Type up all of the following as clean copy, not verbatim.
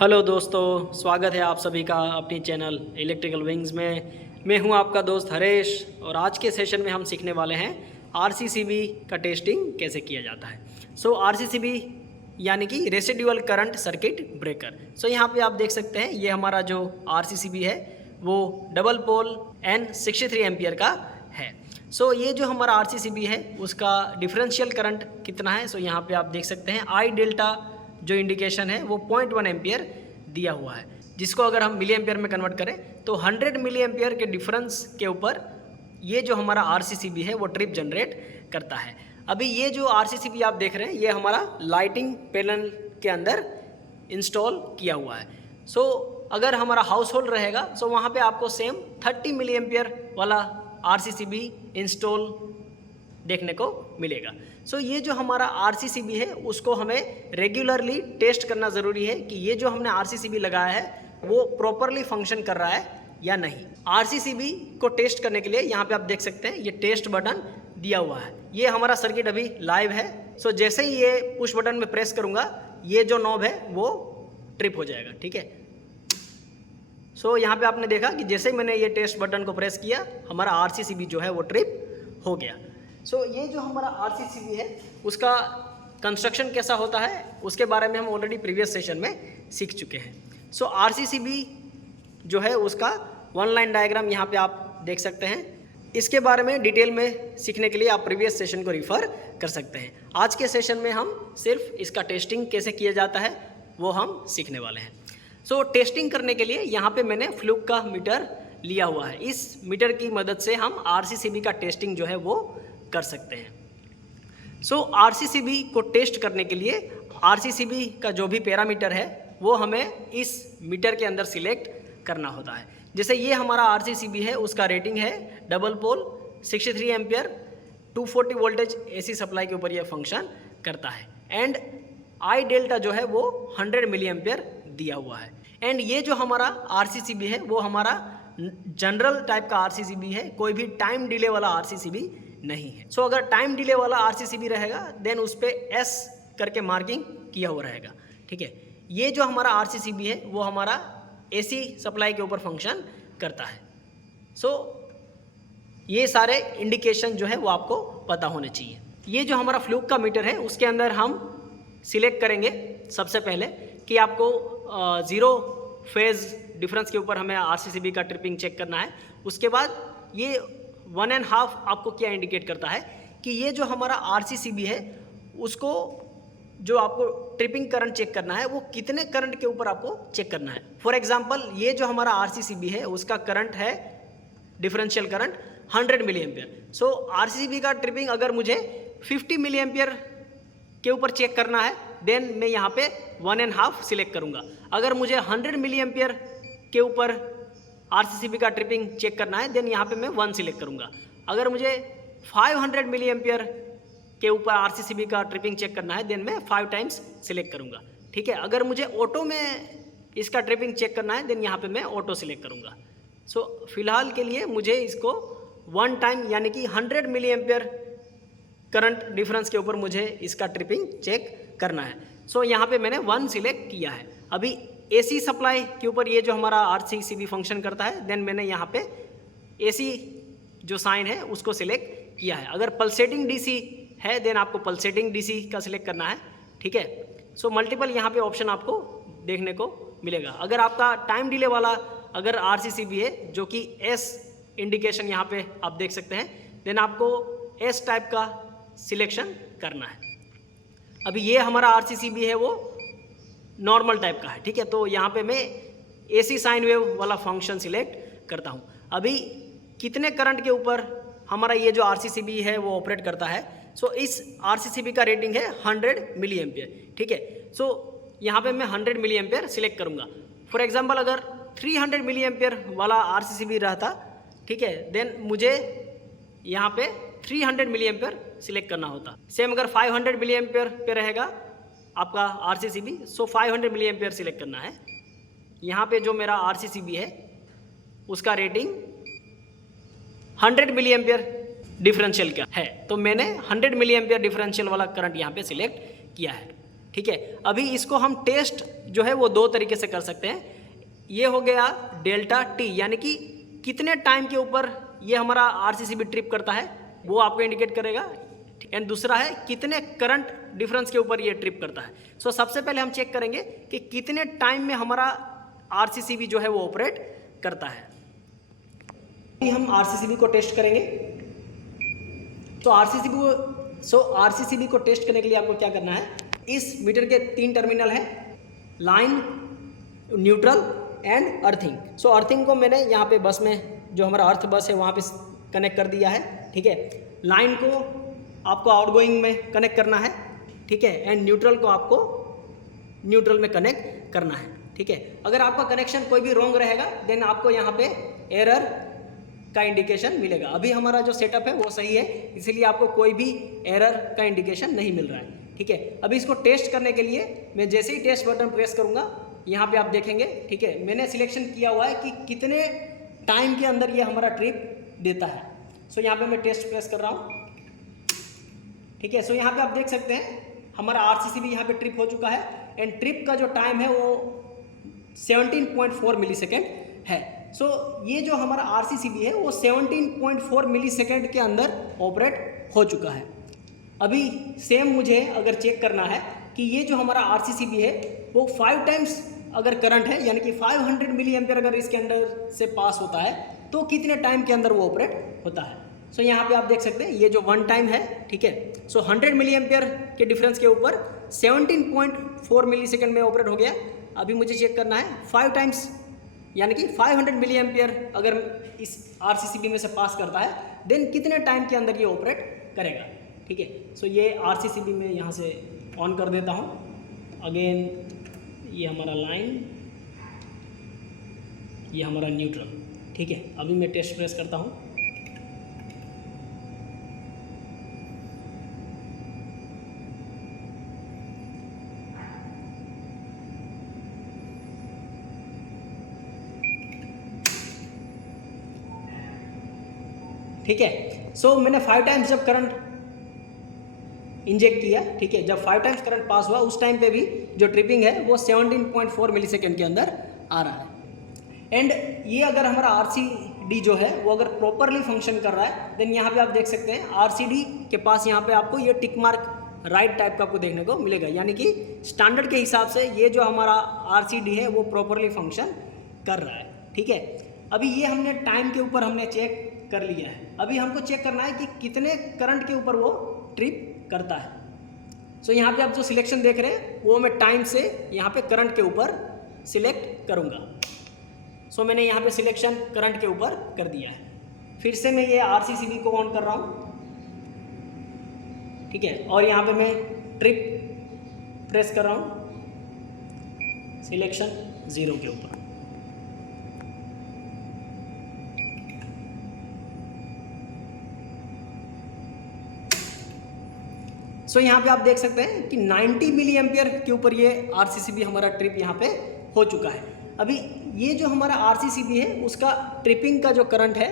Hello दोस्तों, स्वागत है आप सभी का अपनी चैनल इलेक्ट्रिकल विंग्स में। मैं हूं आपका दोस्त हरेश और आज के सेशन में हम सीखने वाले हैं आरसीसीबी का टेस्टिंग कैसे किया जाता है। सो आरसीसीबी यानी कि रेसिडुअल करंट सर्किट ब्रेकर। सो यहाँ पे आप देख सकते हैं ये हमारा जो आरसीसीबी है वो डबल पोल N63 एम्पियर का है। सो ये जो हमारा आरसीसीबी है उसका डिफरेंशियल करंट कितना है। सो यहाँ पे आप देख सकते हैं आई डेल्टा जो इंडिकेशन है वो 0.1 एम्पियर दिया हुआ है, जिसको अगर हम मिली एम्पियर में कन्वर्ट करें तो 100 मिली एम्पियर के डिफरेंस के ऊपर ये जो हमारा आरसीसीबी है वो ट्रिप जनरेट करता है। अभी ये जो आरसीसीबी आप देख रहे हैं ये हमारा लाइटिंग पैनल के अंदर इंस्टॉल किया हुआ है। सो अगर हमारा हाउस होल्ड रहेगा सो वहाँ पे आपको सेम 30 मिली एम्पियर वाला आरसीसीबी इंस्टॉल देखने को मिलेगा। सो ये जो हमारा आरसीसीबी है उसको हमें रेगुलरली टेस्ट करना ज़रूरी है कि ये जो हमने आरसीसीबी लगाया है वो प्रॉपरली फंक्शन कर रहा है या नहीं। आरसीसीबी को टेस्ट करने के लिए यहाँ पे आप देख सकते हैं ये टेस्ट बटन दिया हुआ है। ये हमारा सर्किट अभी लाइव है। सो जैसे ही ये पुश बटन में प्रेस करूँगा ये जो नॉब है वो ट्रिप हो जाएगा, ठीक है। सो यहाँ पे आपने देखा कि जैसे ही मैंने ये टेस्ट बटन को प्रेस किया हमारा आरसीसीबी जो है वो ट्रिप हो गया। सो ये जो हमारा आरसीसीबी है उसका कंस्ट्रक्शन कैसा होता है उसके बारे में हम ऑलरेडी प्रीवियस सेशन में सीख चुके हैं। सो आरसीसीबी जो है उसका वन लाइन डायग्राम यहाँ पे आप देख सकते हैं। इसके बारे में डिटेल में सीखने के लिए आप प्रीवियस सेशन को रिफ़र कर सकते हैं। आज के सेशन में हम सिर्फ इसका टेस्टिंग कैसे किया जाता है वो हम सीखने वाले हैं। सो टेस्टिंग करने के लिए यहाँ पे मैंने फ्लूक का मीटर लिया हुआ है। इस मीटर की मदद से हम आरसीसीबी का टेस्टिंग जो है वो कर सकते हैं। सो आरसीसीबी को टेस्ट करने के लिए आरसीसीबी का जो भी पैरामीटर है वो हमें इस मीटर के अंदर सिलेक्ट करना होता है। जैसे ये हमारा आरसीसीबी है उसका रेटिंग है double pole 63 ampere 240 voltage AC supply के ऊपर ये फंक्शन करता है। एंड आई डेल्टा जो है वो 100 मिली एम्पियर दिया हुआ है। एंड ये जो हमारा आरसीसीबी है वो हमारा जनरल टाइप का आरसीसीबी है, कोई भी टाइम डिले वाला आरसीसीबी नहीं है। सो अगर टाइम डिले वाला आरसीसीबी रहेगा देन उस पर एस करके मार्किंग किया हुआ रहेगा, ठीक है। ये जो हमारा आरसीसीबी है वो हमारा एसी सप्लाई के ऊपर फंक्शन करता है। सो ये सारे इंडिकेशन जो है वो आपको पता होने चाहिए। ये जो हमारा फ्लूक का मीटर है उसके अंदर हम सिलेक्ट करेंगे सबसे पहले कि आपको ज़ीरो फेज़ डिफरेंस के ऊपर हमें आरसीसीबी का ट्रिपिंग चेक करना है। उसके बाद ये 1.5 आपको क्या इंडिकेट करता है कि ये जो हमारा आरसीसीबी है उसको जो आपको ट्रिपिंग करंट चेक करना है वो कितने करंट के ऊपर आपको चेक करना है। फॉर एग्जांपल ये जो हमारा आरसीसीबी है उसका करंट है डिफरेंशियल करंट 100 मिली एम्पियर। सो आरसीसीबी का ट्रिपिंग अगर मुझे 50 मिली एम्पियर के ऊपर चेक करना है देन मैं यहाँ पे 1.5 सिलेक्ट करूँगा। अगर मुझे 100 मिली एम्पियर के ऊपर आरसीसीबी का ट्रिपिंग चेक करना है देन यहाँ पे मैं 1 सिलेक्ट करूँगा। अगर मुझे 500 मिली एम्पियर के ऊपर आरसीसीबी का ट्रिपिंग चेक करना है देन मैं 5 टाइम्स सिलेक्ट करूँगा, ठीक है। अगर मुझे ऑटो में इसका ट्रिपिंग चेक करना है देन यहाँ पे मैं ऑटो सिलेक्ट करूँगा। सो फिलहाल के लिए मुझे इसको 1 टाइम यानी कि 100 मिली एम्पियर करंट डिफरेंस के ऊपर मुझे इसका ट्रिपिंग चेक करना है। सो यहाँ पे मैंने 1 सिलेक्ट किया है। अभी एसी सप्लाई के ऊपर ये जो हमारा आरसीसीबी फंक्शन करता है देन मैंने यहाँ पे एसी जो साइन है उसको सिलेक्ट किया है। अगर पल्सेटिंग डीसी है देन आपको पल्सेटिंग डीसी का सिलेक्ट करना है, ठीक है। सो मल्टीपल यहाँ पे ऑप्शन आपको देखने को मिलेगा। अगर आपका टाइम डिले वाला अगर आरसीसीबी है जो कि एस इंडिकेशन यहाँ पे आप देख सकते हैं देन आपको एस टाइप का सिलेक्शन करना है। अभी ये हमारा आरसीसीबी है वो नॉर्मल टाइप का है, ठीक है। तो यहाँ पे मैं एसी साइन वेव वाला फंक्शन सिलेक्ट करता हूँ। अभी कितने करंट के ऊपर हमारा ये जो आरसीसीबी है वो ऑपरेट करता है। सो इस आरसीसीबी का रेटिंग है 100 मिली एम्पियर, ठीक है। सो यहाँ पे मैं 100 मिली एम्पियर सिलेक्ट करूँगा। फॉर एग्जांपल अगर 300 मिली एम्पियर वाला आरसीसीबी रहता, ठीक है, देन मुझे यहाँ पे 300 मिली एम्पियर सिलेक्ट करना होता। सेम अगर 500 मिली एम्पियर पे रहेगा आपका आरसीसीबी सो 500 मिली एम्पियर सिलेक्ट करना है। यहाँ पे जो मेरा आरसीसीबी है उसका रेटिंग 100 मिली एम्पियर डिफरेंशियल का है तो मैंने 100 मिली एम्पियर डिफरेंशियल वाला करंट यहाँ पे सिलेक्ट किया है। ठीक है। अभी इसको हम टेस्ट जो है वो दो तरीके से कर सकते हैं। ये हो गया डेल्टा टी, यानी कि कितने टाइम के ऊपर ये हमारा आरसीसीबी ट्रिप करता है वो आपको इंडिकेट करेगा। एंड दूसरा है कितने करंट डिफरेंस के ऊपर ये ट्रिप करता है। सो सबसे पहले हम चेक करेंगे कि कितने टाइम में हमारा आरसीसीबी जो है वो ऑपरेट करता है। हम आरसीसीबी को टेस्ट करेंगे। तो आरसीसीबी को टेस्ट करने के लिए आपको क्या करना है, इस मीटर के 3 टर्मिनल है, line, neutral and earthing. So earthing को मैंने यहाँ पे बस में जो हमारा अर्थ बस है वहाँ पे कनेक्ट कर दिया है, ठीक है। लाइन को आपको आउटगोइंग में कनेक्ट करना है, ठीक है। एंड न्यूट्रल को आपको न्यूट्रल में कनेक्ट करना है, ठीक है। अगर आपका कनेक्शन कोई भी रॉन्ग रहेगा देन आपको यहाँ पे एरर का इंडिकेशन मिलेगा। अभी हमारा जो सेटअप है वो सही है, इसीलिए आपको कोई भी एरर का इंडिकेशन नहीं मिल रहा है, ठीक है। अभी इसको टेस्ट करने के लिए मैं जैसे ही टेस्ट बटन प्रेस करूँगा यहाँ पे आप देखेंगे, ठीक है, मैंने सिलेक्शन किया हुआ है कि कितने टाइम के अंदर ये हमारा ट्रिप देता है। सो यहाँ पे मैं टेस्ट प्रेस कर रहा हूँ, ठीक है। सो यहाँ पे आप देख सकते हैं हमारा आरसीसीबी यहाँ पे ट्रिप हो चुका है एंड ट्रिप का जो टाइम है वो 17.4 मिलीसेकेंड है। सो ये जो हमारा आरसीसीबी है वो 17.4 मिलीसेकेंड के अंदर ऑपरेट हो चुका है। अभी सेम मुझे अगर चेक करना है कि ये जो हमारा आरसीसीबी है वो 5 टाइम्स अगर करंट है, यानी कि 500 मिली एम्पियर अगर इसके अंदर से पास होता है तो कितने टाइम के अंदर वो ऑपरेट होता है। सो यहाँ पे आप देख सकते हैं ये जो 1 टाइम है, ठीक है। सो 100 मिली एम्पियर के डिफरेंस के ऊपर 17.4 मिली सेकेंड में ऑपरेट हो गया। अभी मुझे चेक करना है 5 टाइम्स, यानी कि 500 मिली एम्पियर अगर इस आरसीसीबी में से पास करता है देन कितने टाइम के अंदर ये ऑपरेट करेगा, ठीक है। सो ये आरसीसीबी में यहाँ से ऑन कर देता हूँ। अगेन ये हमारा लाइन, ये हमारा न्यूट्रल, ठीक है। अभी मैं टेस्ट प्रेस करता हूँ, ठीक है। सो मैंने 5 टाइम्स जब करंट इंजेक्ट किया, ठीक है, जब 5 टाइम्स करंट पास हुआ उस टाइम पे भी जो ट्रिपिंग है वो 17.4 मिलीसेकेंड के अंदर आ रहा है। एंड ये अगर हमारा आरसीडी जो है वो अगर प्रॉपरली फंक्शन कर रहा है देन यहाँ पे आप देख सकते हैं आरसीडी के पास यहाँ पे आपको ये टिक मार्क राइट टाइप का आपको देखने को मिलेगा, यानी कि स्टैंडर्ड के हिसाब से ये जो हमारा आरसीडी है वो प्रॉपरली फंक्शन कर रहा है, ठीक है। अभी ये हमने टाइम के ऊपर हमने चेक कर लिया है। अभी हमको चेक करना है कि कितने करंट के ऊपर वो ट्रिप करता है। सो यहाँ पे आप जो सिलेक्शन देख रहे हैं वो मैं टाइम से यहाँ पे करंट के ऊपर सिलेक्ट करूँगा। सो मैंने यहाँ पे सिलेक्शन करंट के ऊपर कर दिया है। फिर से मैं ये आरसीसीबी को ऑन कर रहा हूँ, ठीक है, और यहाँ पे मैं ट्रिप प्रेस कर रहा हूँ सिलेक्शन 0 के ऊपर। सो यहाँ पे आप देख सकते हैं कि 90 मिली एम्पियर के ऊपर ये आरसीसीबी हमारा ट्रिप यहाँ पे हो चुका है। अभी ये जो हमारा आरसीसीबी है उसका ट्रिपिंग का जो करंट है,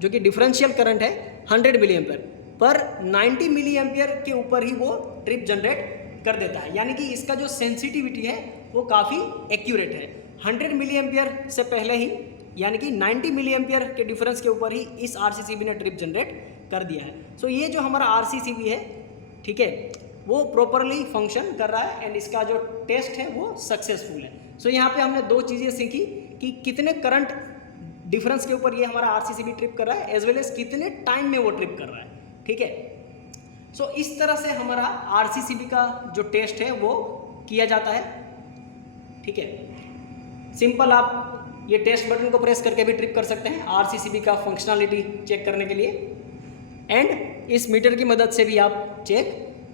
जो कि डिफरेंशियल करंट है 100 मिली एम्पियर, पर 90 मिली एम्पियर के ऊपर ही वो ट्रिप जनरेट कर देता है, यानी कि इसका जो सेंसिटिविटी है वो काफ़ी एक्यूरेट है। 100 मिली एम्पियर से पहले ही, यानी कि 90 मिली एम्पियर के डिफरेंस के ऊपर ही इस आरसीसीबी ने ट्रिप जनरेट कर दिया है। सो ये जो हमारा आरसीसीबी है, ठीक है, वो प्रॉपरली फंक्शन कर रहा है एंड इसका जो टेस्ट है वो सक्सेसफुल है। सो यहाँ पे हमने 2 चीज़ें सीखी कि कितने करंट डिफरेंस के ऊपर ये हमारा आरसीसीबी ट्रिप कर रहा है एज वेल एज कितने टाइम में वो ट्रिप कर रहा है, ठीक है। सो इस तरह से हमारा आरसीसीबी का जो टेस्ट है वो किया जाता है, ठीक है। सिंपल आप ये टेस्ट बटन को प्रेस करके भी ट्रिप कर सकते हैं आरसीसीबी का फंक्शनलिटी चेक करने के लिए, एंड इस मीटर की मदद से भी आप चेक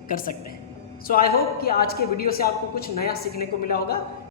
कर सकते हैं। सो आई होप कि आज के वीडियो से आपको कुछ नया सीखने को मिला होगा।